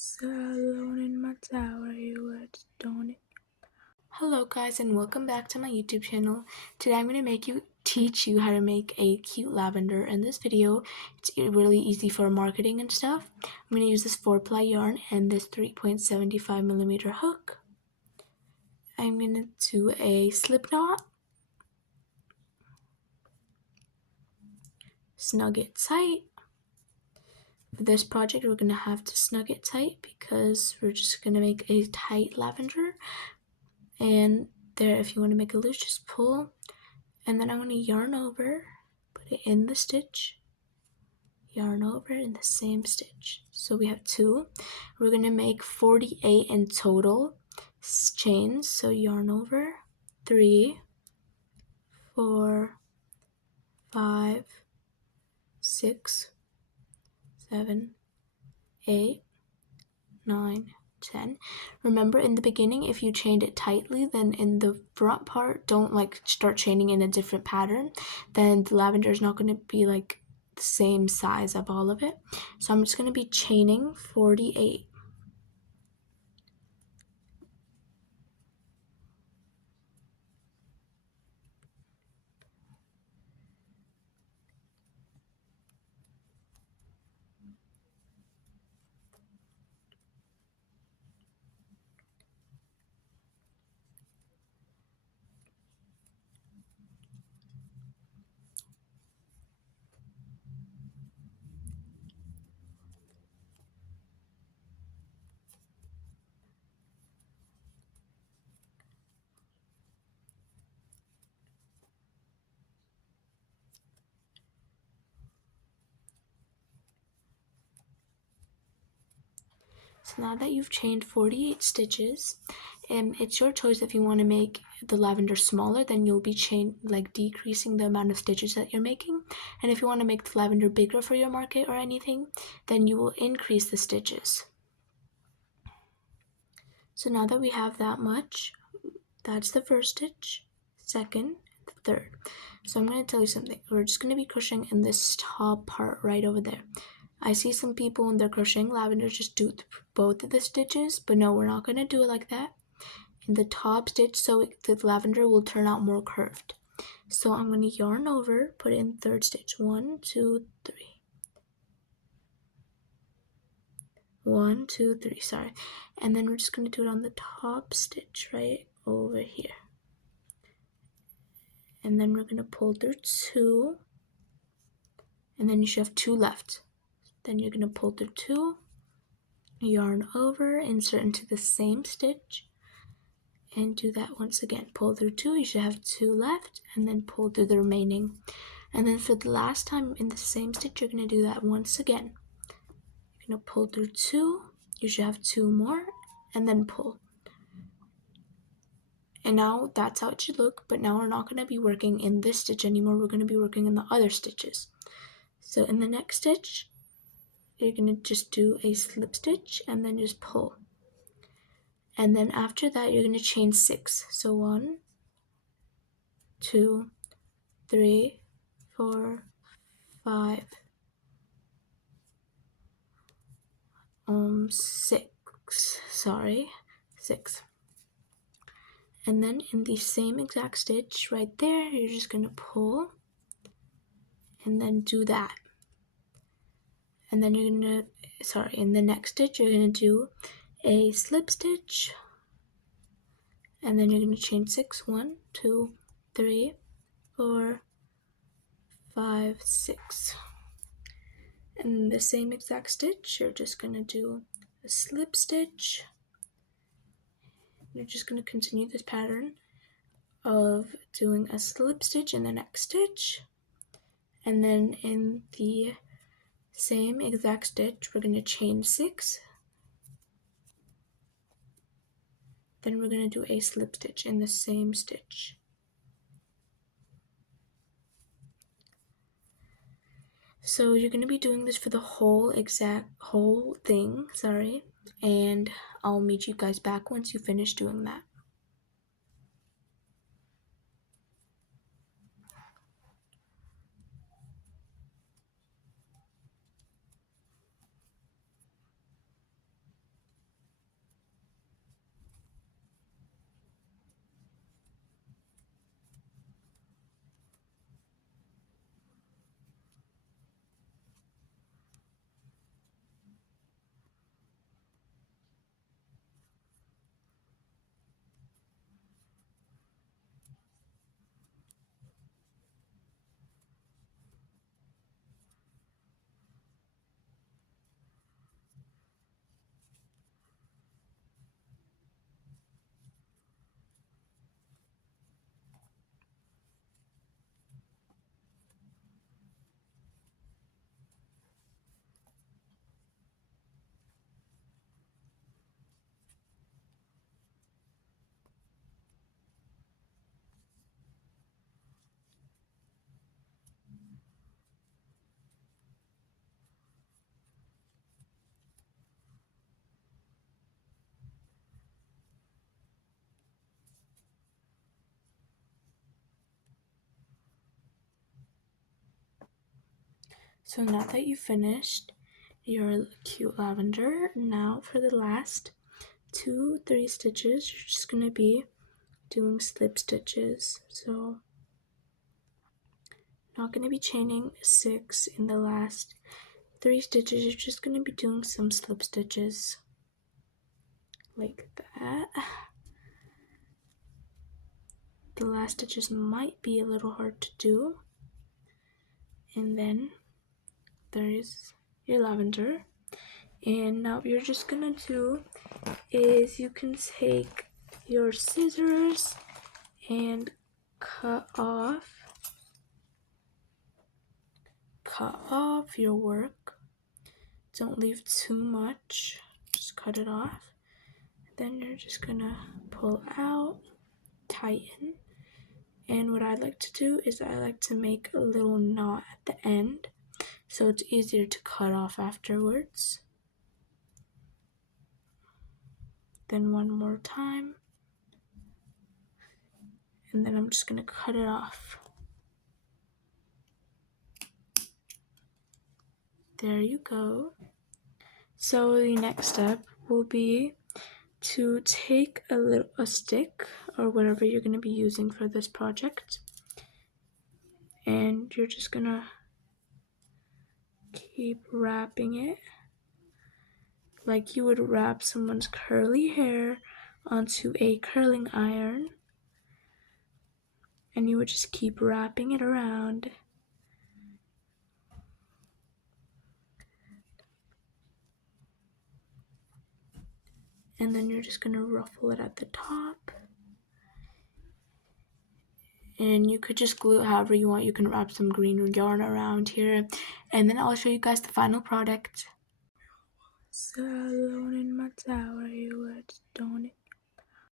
So alone in my tower, you were don't it? Hello guys and welcome back to my YouTube channel. Today I'm going to teach you how to make a cute lavender. In this video, it's really easy for marketing and stuff. I'm going to use this 4-ply yarn and this 3.75mm hook. I'm going to do a slip knot, snug it tight. For this project we're going to have to snug it tight because we're just going to make a tight lavender. And there, if you want to make a loose, just pull, and then I'm going to yarn over, put it in the stitch, yarn over in the same stitch. So we have 2. We're going to make 48 in total chains. So yarn over, 3, 4, 5, 6, 7, 8, 9, 10. Remember, in the beginning, if you chained it tightly, then in the front part, don't start chaining in a different pattern. Then the lavender is not going to be the same size of all of it. So I'm just going to be chaining 48. So now that you've chained 48 stitches, it's your choice. If you want to make the lavender smaller, then you'll be decreasing the amount of stitches that you're making. And if you want to make the lavender bigger for your market or anything, then you will increase the stitches. So now that we have that much, that's the first stitch, second, third. So I'm going to tell you something. We're just going to be crocheting in this top part right over there. I see some people when they're crocheting lavender just do both of the stitches, but no, we're not going to do it like that. In the top stitch, so the lavender will turn out more curved. So I'm going to yarn over, put it in third stitch. 1, 2, 3. 1, 2, 3, sorry. And then we're just going to do it on the top stitch right over here. And then we're going to pull through 2, and then you should have 2 left. Then you're going to pull through 2, yarn over, insert into the same stitch, and do that once again. Pull through 2, you should have 2 left, and then pull through the remaining. And then for the last time in the same stitch, you're going to do that once again. You're going to pull through 2, you should have 2 more, and then pull. And now that's how it should look, but now we're not going to be working in this stitch anymore, we're going to be working in the other stitches. So in the next stitch, you're going to just do a slip stitch and then just pull. And then after that, you're going to chain 6. So 1, 2, 3, 4, 5, 6. And then in the same exact stitch right there, you're just going to pull and then do that. And then you're going to, in the next stitch, you're going to do a slip stitch, and then you're going to chain 6. 1, 2, 3, 4, 5, 6. And the same exact stitch, you're just going to do a slip stitch. You're just going to continue this pattern of doing a slip stitch in the next stitch, and then in the same exact stitch, we're going to chain 6. Then we're going to do a slip stitch in the same stitch. So you're going to be doing this for the whole thing, and I'll meet you guys back once you finish doing that. So now that you finished your cute lavender, now for the last 2-3 stitches, you're just going to be doing slip stitches. So not going to be chaining 6 in the last 3 stitches, you're just going to be doing some slip stitches like that. The last stitches might be a little hard to do. And then there's your lavender. And now what you're just gonna do is you can take your scissors and cut off your work. Don't leave too much, just cut it off. Then you're just gonna pull out, tighten, and what I like to do is I like to make a little knot at the end so it's easier to cut off afterwards. Then one more time, and then I'm just gonna cut it off. There you go. So the next step will be to take a stick or whatever you're going to be using for this project, and you're just gonna keep wrapping it like you would wrap someone's curly hair onto a curling iron, and you would just keep wrapping it around. And then you're just gonna ruffle it at the top. And you could just glue it however you want. You can wrap some green yarn around here. And then I'll show you guys the final product. So alone in my tower, you words don't it